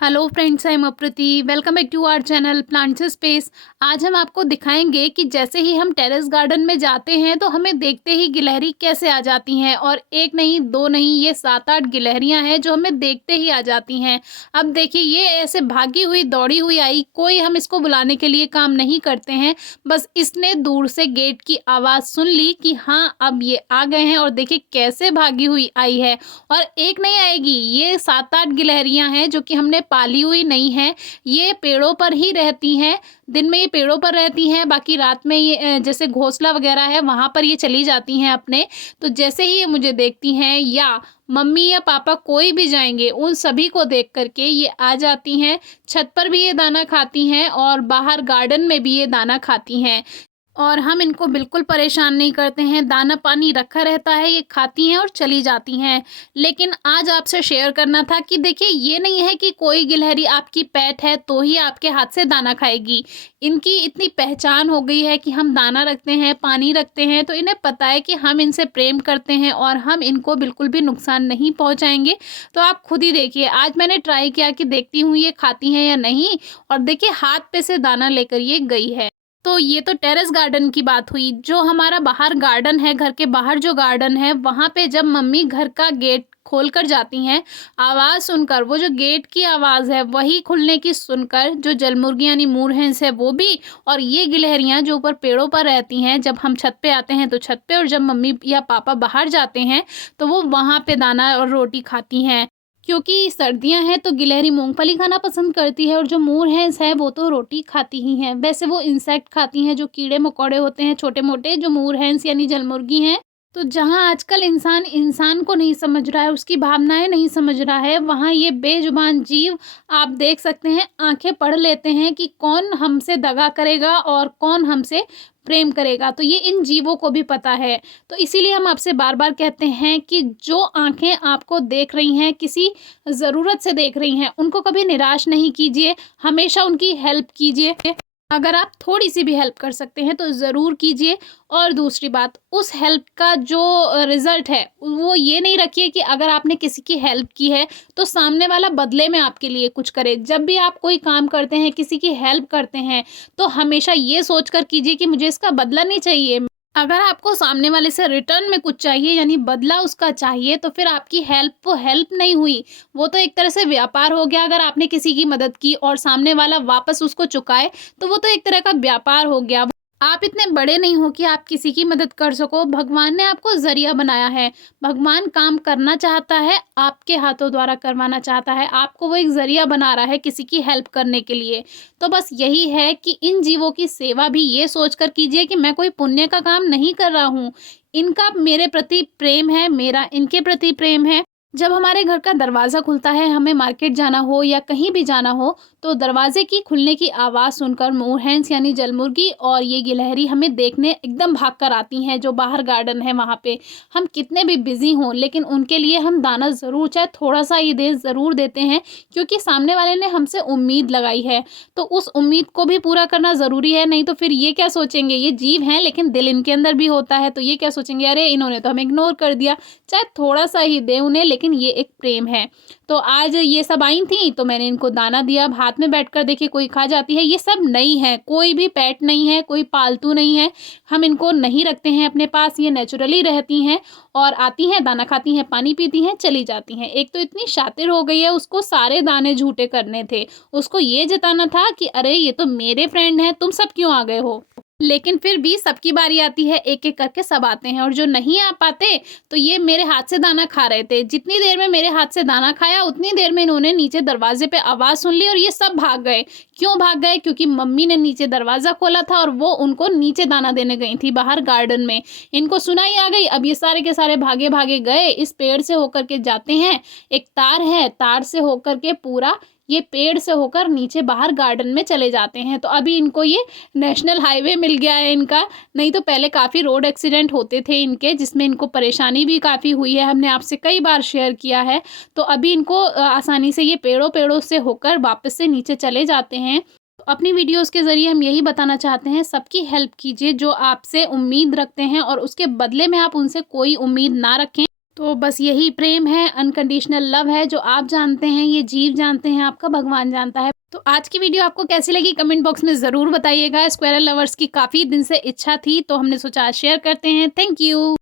Hello friends, I am Aprati. Welcome back to our channel plants space. आज हम आपको दिखाएंगे कि जैसे ही हम टेरेस गार्डन में जाते हैं तो हमें देखते ही गिलहरी कैसे आ जाती हैं। और एक नहीं, दो नहीं, ये 7-8 गिलहरियां हैं जो हमें देखते ही आ जाती हैं। अब देखिए, ये ऐसे भागी हुई दौड़ी हुई आई, कोई हम इसको बुलाने के लिए काम नहीं करते हैं। बस इसने दूर से गेट की आवाज़ सुन ली कि हाँ, अब ये आ गए हैं। और देखिए कैसे भागी हुई आई है। और एक नहीं आएगी, ये 7-8 गिलहरियां हैं जो कि हमने पाली हुई नहीं है। ये पेड़ों पर ही रहती हैं। दिन में ये पेड़ों पर रहती हैं, बाकी रात में ये जैसे घोंसला वगैरह है वहाँ पर ये चली जाती हैं अपने। तो जैसे ही ये मुझे देखती हैं या मम्मी या पापा कोई भी जाएंगे, उन सभी को देख करके ये आ जाती हैं। छत पर भी ये दाना खाती हैं और बाहर गार्डन में भी ये दाना खाती हैं। और हम इनको बिल्कुल परेशान नहीं करते हैं, दाना पानी रखा रहता है, ये खाती हैं और चली जाती हैं। लेकिन आज आपसे शेयर करना था कि देखिए, ये नहीं है कि कोई गिलहरी आपकी पेट है तो ही आपके हाथ से दाना खाएगी। इनकी इतनी पहचान हो गई है कि हम दाना रखते हैं, पानी रखते हैं, तो इन्हें पता है कि हम इनसे प्रेम करते हैं और हम इनको बिल्कुल भी नुकसान नहीं पहुँचाएँगे। तो आप खुद ही देखिए, आज मैंने ट्राई किया कि देखती हूँ ये खाती हैं या नहीं, और देखिए हाथ पे से दाना लेकर ये गई है। तो ये तो टेरेस गार्डन की बात हुई। जो हमारा बाहर गार्डन है, घर के बाहर जो गार्डन है, वहाँ पे जब मम्मी घर का गेट खोल कर जाती हैं, आवाज़ सुनकर, वो जो गेट की आवाज़ है वही खुलने की सुनकर, जो जलमुर्गी यानी मोरहंस है वो भी, और ये गिलहरियाँ जो ऊपर पेड़ों पर रहती हैं, जब हम छत पे आते हैं तो छत पे, और जब मम्मी या पापा बाहर जाते हैं तो वो वहाँ पे दाना और रोटी खाती हैं। क्योंकि सर्दियाँ हैं तो गिलहरी मूँगफली खाना पसंद करती है, और जो मोरहंस है वो तो रोटी खाती ही हैं। वैसे वो इंसेक्ट खाती हैं, जो कीड़े-मकोड़े होते हैं छोटे-मोटे, जो मोरहंस यानी जलमुर्गी हैं। तो जहाँ आजकल इंसान इंसान को नहीं समझ रहा है, उसकी भावनाएँ नहीं समझ रहा है, वहाँ ये बेजुबान जीव, आप देख सकते हैं, आँखें पढ़ लेते हैं कि कौन हमसे दगा करेगा और कौन हमसे प्रेम करेगा। तो ये इन जीवों को भी पता है। तो इसीलिए हम आपसे बार-बार कहते हैं कि जो आँखें आपको देख रही हैं, किसी ज़रूरत से देख रही हैं, उनको कभी निराश नहीं कीजिए, हमेशा उनकी हेल्प कीजिए। अगर आप थोड़ी-सी भी हेल्प कर सकते हैं तो ज़रूर कीजिए। और दूसरी बात, उस हेल्प का जो रिज़ल्ट है, वो ये नहीं रखिए कि अगर आपने किसी की हेल्प की है तो सामने वाला बदले में आपके लिए कुछ करे। जब भी आप कोई काम करते हैं, किसी की हेल्प करते हैं, तो हमेशा ये सोच कर कीजिए कि मुझे इसका बदला नहीं चाहिए। अगर आपको सामने वाले से रिटर्न में कुछ चाहिए, यानी बदला उसका चाहिए, तो फिर आपकी हेल्प वो हेल्प नहीं हुई, वो तो एक तरह से व्यापार हो गया। अगर आपने किसी की मदद की और सामने वाला वापस उसको चुकाए, तो वो तो एक तरह का व्यापार हो गया। आप इतने बड़े नहीं हो कि आप किसी की मदद कर सको। भगवान ने आपको ज़रिया बनाया है। भगवान काम करना चाहता है, आपके हाथों द्वारा करवाना चाहता है। आपको वो एक ज़रिया बना रहा है किसी की हेल्प करने के लिए। तो बस यही है कि इन जीवों की सेवा भी ये सोचकर कीजिए कि मैं कोई पुण्य का काम नहीं कर रहा हूँ। इनका मेरे प्रति प्रेम है, मेरा इनके प्रति प्रेम है। जब हमारे घर का दरवाज़ा खुलता है, हमें मार्केट जाना हो या कहीं भी जाना हो, तो दरवाजे की खुलने की आवाज़ सुनकर मोरहंस यानी जलमुर्गी और ये गिलहरी हमें देखने एकदम भाग कर आती हैं, जो बाहर गार्डन है वहाँ पे। हम कितने भी बिज़ी हों, लेकिन उनके लिए हम दाना ज़रूर, चाहे थोड़ा-सा ही दें, ज़रूर देते हैं, क्योंकि सामने वाले ने हमसे उम्मीद लगाई है। तो उस उम्मीद को भी पूरा करना ज़रूरी है, नहीं तो फिर ये क्या सोचेंगे, ये जीव हैं लेकिन दिल इनके अंदर भी होता है, तो ये क्या सोचेंगे, अरे इन्होंने तो हमें इग्नोर कर दिया। चाहे थोड़ा-सा ही दें उन्हें, लेकिन ये एक प्रेम है। तो आज ये सब आई थी तो मैंने इनको दाना दिया। अब हाथ में बैठकर देखिए कोई खा जाती है, ये सब नहीं है, कोई भी पेट नहीं है, कोई पालतू नहीं है। हम इनको नहीं रखते हैं अपने पास, ये नेचुरली रहती हैं और आती हैं, दाना खाती हैं, पानी पीती हैं, चली जाती हैं। एक तो इतनी शातिर हो गई है, उसको सारे दाने झूठे करने थे। उसको ये जताना था कि अरे ये तो मेरे फ्रेंड हैं, तुम सब क्यों आ गए हो? लेकिन फिर भी सबकी बारी आती है, एक-एक करके सब आते हैं, और जो नहीं आ पाते, तो ये मेरे हाथ से दाना खा रहे थे। जितनी देर में मेरे हाथ से दाना खाया, उतनी देर में इन्होंने नीचे दरवाज़े पे आवाज़ सुन ली और ये सब भाग गए। क्यों भाग गए? क्योंकि मम्मी ने नीचे दरवाज़ा खोला था और वो उनको नीचे दाना देने गई थी बाहर गार्डन में। इनको सुनाई आ गई, अब ये सारे के सारे भागे-भागे गए, इस पेड़ से होकर के जाते हैं, एक तार है, तार से होकर के पूरा ये पेड़ से होकर नीचे बाहर गार्डन में चले जाते हैं। तो अभी इनको ये नेशनल हाईवे मिल गया है इनका, नहीं तो पहले काफ़ी रोड एक्सीडेंट होते थे इनके, जिसमें इनको परेशानी भी काफ़ी हुई है, हमने आपसे कई बार शेयर किया है। तो अभी इनको आसानी से ये पेड़ों-पेड़ों से होकर वापस से नीचे चले जाते हैं। तो अपनी वीडियोज़ के ज़रिए हम यही बताना चाहते हैं, सबकी हेल्प कीजिए जो आपसे उम्मीद रखते हैं, और उसके बदले में आप उनसे कोई उम्मीद ना रखें। तो बस यही प्रेम है, अनकंडीशनल लव है, जो आप जानते हैं, ये जीव जानते हैं, आपका भगवान जानता है। तो आज की वीडियो आपको कैसी लगी कमेंट बॉक्स में ज़रूर बताइएगा। स्क्वेरल लवर्स की काफ़ी दिन से इच्छा थी, तो हमने सोचा आज शेयर करते हैं। Thank you.